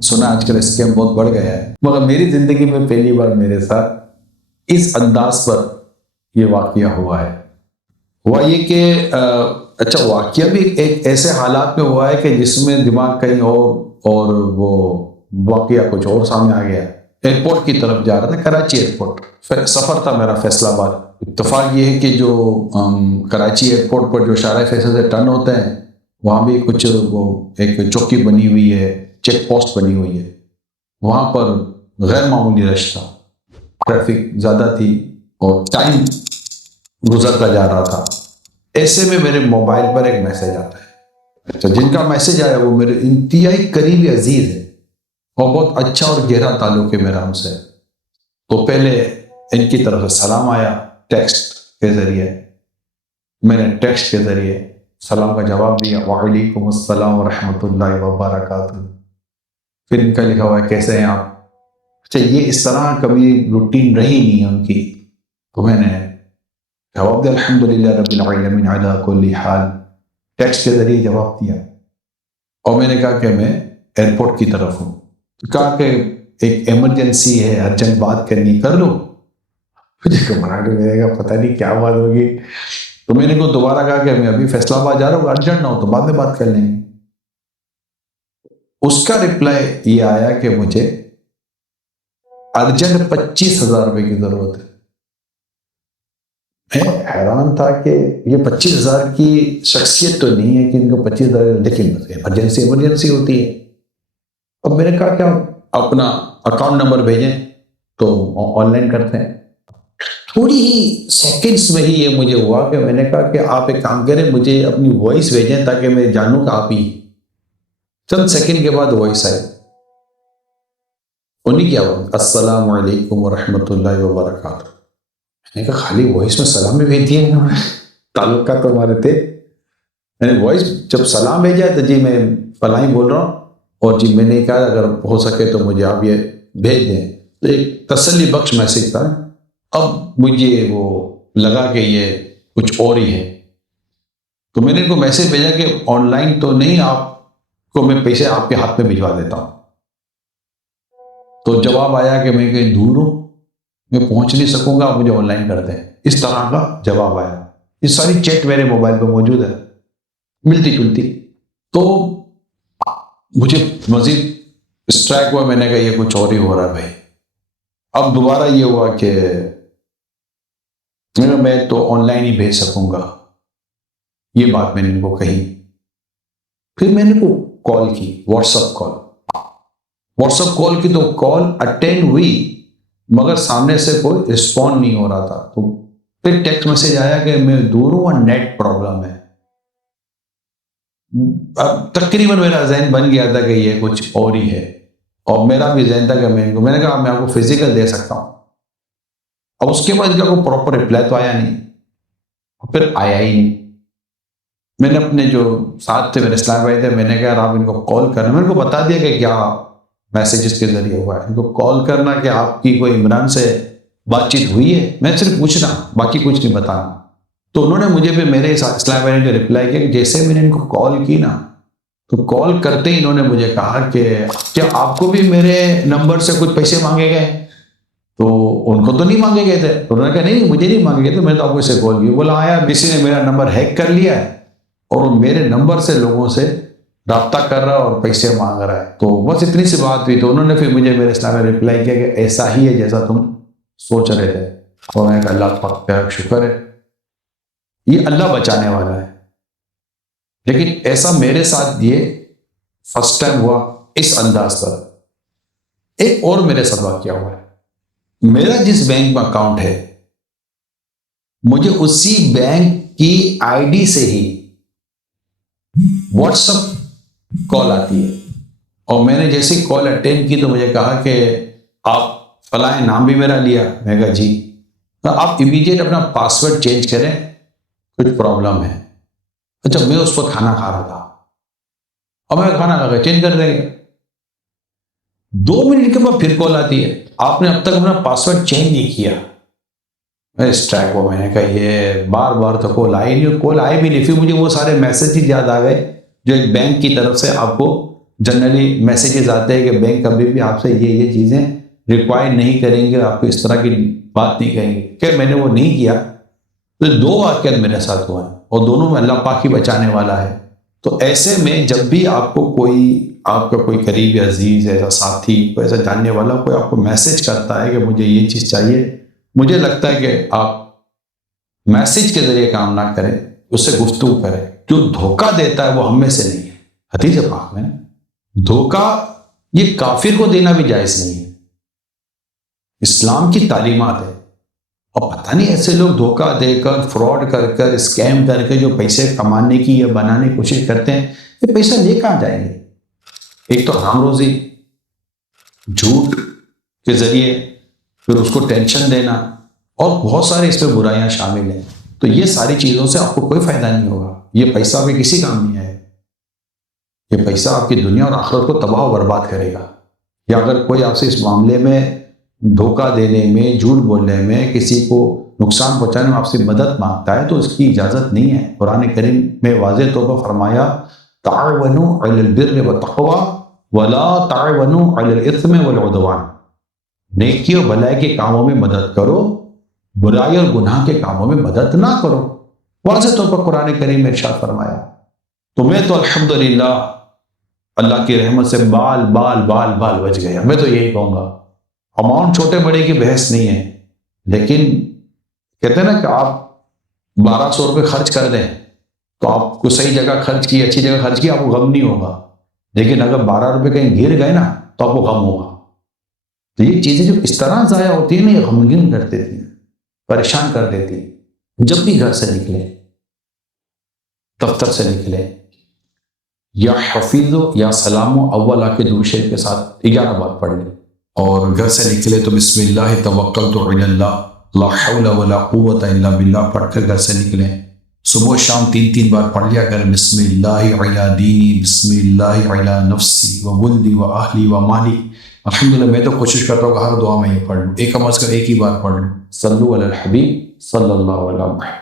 سنا آج کل اسکیم بہت بڑھ گیا ہے، مگر میری زندگی میں پہلی بار میرے ساتھ اس انداز پر یہ واقعہ ہوا ہے۔ ہوا یہ کہ اچھا واقعہ بھی ایک ایسے حالات میں ہوا ہے کہ جس میں دماغ کہیں اور وہ واقعہ کچھ اور سامنے آ گیا۔ ایئرپورٹ کی طرف جا رہا تھا، کراچی ایئرپورٹ، سفر تھا میرا فیصل آباد۔ اتفاق یہ ہے کہ جو کراچی ایئرپورٹ پر جو شارع فیصل سے ٹرن ہوتے ہیں وہاں بھی کچھ وہ ایک چوکی بنی ہوئی ہے، چیک پوسٹ بنی ہوئی ہے، وہاں پر غیر معمولی رش تھا، ٹریفک زیادہ تھی اور ٹائم گزرتا جا رہا تھا۔ ایسے میں میرے موبائل پر ایک میسج آتا ہے، اچھا جن کا میسج آیا وہ میرے انتہائی قریبی عزیز ہے اور بہت اچھا اور گہرا تعلق ہے میرا ان سے۔ تو پہلے ان کی طرف سے سلام آیا ٹیکسٹ کے ذریعے، میں نے ٹیکسٹ کے ذریعے سلام کا جواب دیا، وعلیکم السلام ورحمۃ اللہ وبرکاتہ۔ پھر ان کا لکھا ہوا ہے کیسے ہیں آپ۔ اچھا یہ اس طرح کبھی روٹین رہی نہیں ہے ان کی، تو میں نے جواب دیا الحمدللہ رب العالمین علی کل حال، ٹیکسٹ کے ذریعے جواب دیا۔ اور میں نے کہا کہ میں ایئرپورٹ کی طرف ہوں، تو کہا کہ ایک ایمرجنسی ہے، ارجنٹ بات کرنی، کر لوں؟ مجھے گھبراہٹ میں نے کہا پتہ نہیں کیا بات ہوگی، تو میں نے کو دوبارہ کہا کہ میں ابھی فیصل آباد جا رہا ہوں، ارجنٹ نہ ہو تو بعد میں بات کر لیں گے۔ اس کا رپلائی یہ آیا کہ مجھے ارجنٹ 25,000 روپے کی ضرورت ہے۔ میں حیران تھا کہ یہ 25,000 کی شخصیت تو نہیں ہے کہ ان کو 25,000، لیکن ایمرجنسی ہوتی ہے۔ اب میں نے کہا کہ آپ اپنا اکاؤنٹ نمبر بھیجیں تو آن لائن کرتے ہیں۔ تھوڑی ہی سیکنڈز میں ہی یہ مجھے ہوا کہ میں نے کہا کہ آپ ایک کام کریں، مجھے اپنی وائس بھیجیں تاکہ میں جانوں کہ آپ ہی۔ چند سیکنڈ کے بعد وائس آئی، انہیں کیا ہوا السلام علیکم ورحمۃ اللہ وبرکاتہ۔ میں نے کہا خالی وائس میں سلام بھی بھیج دیا انہوں نے، تعلقات تو ہمارے تھے۔ میں نے وائس جب سلام بھیجا تو جی میں فلاں بول رہا ہوں اور جی میں نے کہا اگر ہو سکے تو مجھے آپ یہ بھیج دیں، تو ایک تسلی بخش میسج تھا۔ اب مجھے وہ لگا کہ یہ کچھ اور ہی ہے، تو میں نے ان کو میسج بھیجا کہ آن لائن تو نہیں، آپ کو میں پیسے آپ کے ہاتھ میں بھجوا دیتا ہوں۔ تو جواب آیا کہ میں کہیں دور ہوں، میں پہنچ نہیں سکوں گا، آپ مجھے آن لائن کر دیں، اس طرح کا جواب آیا۔ یہ ساری چیٹ میرے موبائل پہ موجود ہے، ملتی جلتی۔ تو مجھے مزید اسٹرائک ہوا، میں نے کہا یہ کچھ اور ہی ہو رہا ہے بھائی۔ اب دوبارہ یہ ہوا کہ میں تو آن لائن ہی بھیج سکوں گا، یہ بات میں نے ان کو کہی۔ پھر میں نے کو کال کی، واٹس ایپ کال کی، تو کال اٹینڈ ہوئی مگر سامنے سے کوئی رسپونڈ نہیں ہو رہا تھا۔ تو پھر ٹیکسٹ میسج آیا کہ میں دور ہوں اور نیٹ پرابلم ہے۔ اب تقریباً میرا ذہن بن گیا تھا کہ یہ کچھ اور ہی ہے، اور میرا بھی ذہن تھا کہ میں نے کہا میں آپ کو فزیکل دے سکتا ہوں۔ اب اس کے بعد کا کوئی پراپر رپلائی تو آیا نہیں، پھر آیا ہی نہیں۔ میں نے اپنے جو ساتھ تھے میرے اسلام بھائی تھے، میں نے کہا آپ ان کو کال کرنا، میں نے کو بتا دیا کہ کیا میسیجز کے ذریعے ہوا ہے، ان کو کال کرنا کہ آپ کی کوئی عمران سے بات چیت ہوئی ہے، میں صرف پوچھنا، باقی کچھ نہیں بتانا۔ تو انہوں نے مجھے بھی میرے اسلام بھائی نے جو رپلائی کیا کہ جیسے میں نے ان کو کال کی نا، تو کال کرتے ہی انہوں نے مجھے کہا کہ کیا آپ کو بھی میرے نمبر سے کچھ پیسے مانگے گئے؟ تو ان کو تو نہیں مانگے گئے تھے، تو انہوں نے کہا نہیں مجھے نہیں مانگے گئے تھے، میں تو آپ کو سے کال کی۔ بولا آیا کسی نے میرا نمبر ہیک کر لیا ہے اور وہ میرے نمبر سے لوگوں سے رابطہ کر رہا ہے اور پیسے مانگ رہا ہے۔ تو بس اتنی سی بات ہوئی، تو انہوں نے پھر مجھے میرے اسلام میں رپلائی کیا کہ ایسا ہی ہے جیسا تم سوچ رہے تھے، اور میں کہا اللہ پاک کا شکر ہے، یہ اللہ بچانے والا ہے۔ لیکن ایسا میرے ساتھ یہ فرسٹ ٹائم ہوا اس انداز پر۔ ایک اور میرے ساتھ واقعہ ہوا ہے، میرا جس بینک میں اکاؤنٹ ہے مجھے اسی بینک کی آئی ڈی سے ہی واٹس ایپ کال آتی ہے، اور میں نے جیسے کال اٹینڈ کی تو مجھے کہا کہ آپ فلاں نام بھی میرا لیا، میں کہا جی، آپ امیڈیٹ اپنا پاسورڈ چینج کریں، کچھ پرابلم ہے۔ اچھا میں اس پر کھانا کھا رہا تھا اور میں کھانا کھا کے چینج کر دے گا، 2 منٹ کے بعد پھر کال آتی ہے، آپ نے اب تک اپنا پاسورڈ چینج نہیں کیا۔ میں اسٹرائک ہوا، میں نے کہا یہ بار بار تو کال آئی نہیں، کال آئی بھی نہیں۔ پھر مجھے وہ سارے میسیجز یاد آ گئے جو ایک بینک کی طرف سے آپ کو جنرلی میسیجز آتے ہیں کہ بینک کبھی بھی آپ سے یہ چیزیں ریکوائر نہیں کریں گے، آپ کو اس طرح کی بات نہیں کہیں گے کہ میں نے وہ نہیں کیا۔ تو 2 واقعات میرے ساتھ ہوا ہے اور دونوں میں اللہ پاک ہی بچانے والا ہے۔ تو ایسے میں جب بھی آپ کو آپ کا کوئی قریبی عزیز ایسا ساتھی، کوئی ایسا جاننے والا کوئی آپ کو میسج کرتا ہے کہ مجھے یہ چیز چاہیے، مجھے لگتا ہے کہ آپ میسج کے ذریعے کام نہ کریں، اس سے گفتگو کریں۔ جو دھوکہ دیتا ہے وہ ہم میں سے نہیں ہے۔ حدیث پاک میں دھوکہ یہ کافر کو دینا بھی جائز نہیں ہے، اسلام کی تعلیمات ہے۔ اور پتہ نہیں ایسے لوگ دھوکہ دے کر، فراڈ کر کر، اسکیم کر کے جو پیسے کمانے کی یا بنانے کی کوشش کرتے ہیں، یہ پیسہ لے کہاں جائیں گے؟ ایک تو حرام روزی، جھوٹ کے ذریعے پھر اس کو ٹینشن دینا، اور بہت سارے اس میں برائیاں شامل ہیں۔ تو یہ ساری چیزوں سے آپ کو کوئی فائدہ نہیں ہوگا، یہ پیسہ بھی کسی کام نہیں آئے، یہ پیسہ آپ کی دنیا اور آخرت کو تباہ و برباد کرے گا۔ یا اگر کوئی آپ سے اس معاملے میں دھوکہ دینے میں، جھوٹ بولنے میں، کسی کو نقصان پہنچانے میں آپ سے مدد مانگتا ہے تو اس کی اجازت نہیں ہے۔ قرآن کریم میں واضح طور پر فرمایا تعاونوا علی البر والتقوی ولا تعاونوا علی الاثم والعدوان، نیکی اور بھلائی کے کاموں میں مدد کرو، برائی اور گناہ کے کاموں میں مدد نہ کرو۔ واضح طور پر قرآن کریم میں ارشاد فرمایا۔ تو میں تو الحمدللہ اللہ کی رحمت سے بال بچ گیا۔ میں تو یہی کہوں گا، اماؤنٹ چھوٹے بڑے کی بحث نہیں ہے، لیکن کہتے ہیں نا کہ آپ 1200 روپے خرچ کر دیں تو آپ کو صحیح جگہ خرچ کی، اچھی جگہ خرچ کی، آپ کو غم نہیں ہوگا۔ لیکن اگر 12 روپے کہیں گر گئے نا تو آپ کو غم ہوگا۔ تو یہ چیزیں جو اس طرح ضائع ہوتی ہیں نا، یہ غمگین کر دیتی ہیں، پریشان کر دیتی ہیں۔ جب بھی گھر سے نکلے، دفتر سے نکلے، یا حفیظو یا سلامو اول آ کے درود شریف کے ساتھ 11 بار پڑھ لیں، اور گھر سے نکلے تو بسم اللہ توکلت علی اللہ لا حول ولا قوت الا باللہ پڑھ کر گھر سے نکلیں۔ صبح و شام 3 بار پڑھ لیا کریں، بسم اللہ علی دینی، بسم اللہ علی نفسی و ولدی و اہلی و مالی۔ الحمدللہ میں تو کوشش کرتا ہوں کہ ہر دعا میں یہ پڑھ لوں، ایک کم از کم ایک ہی بار پڑھ لوں۔ صلو علی الحبیب صلی اللہ علیہ وسلم۔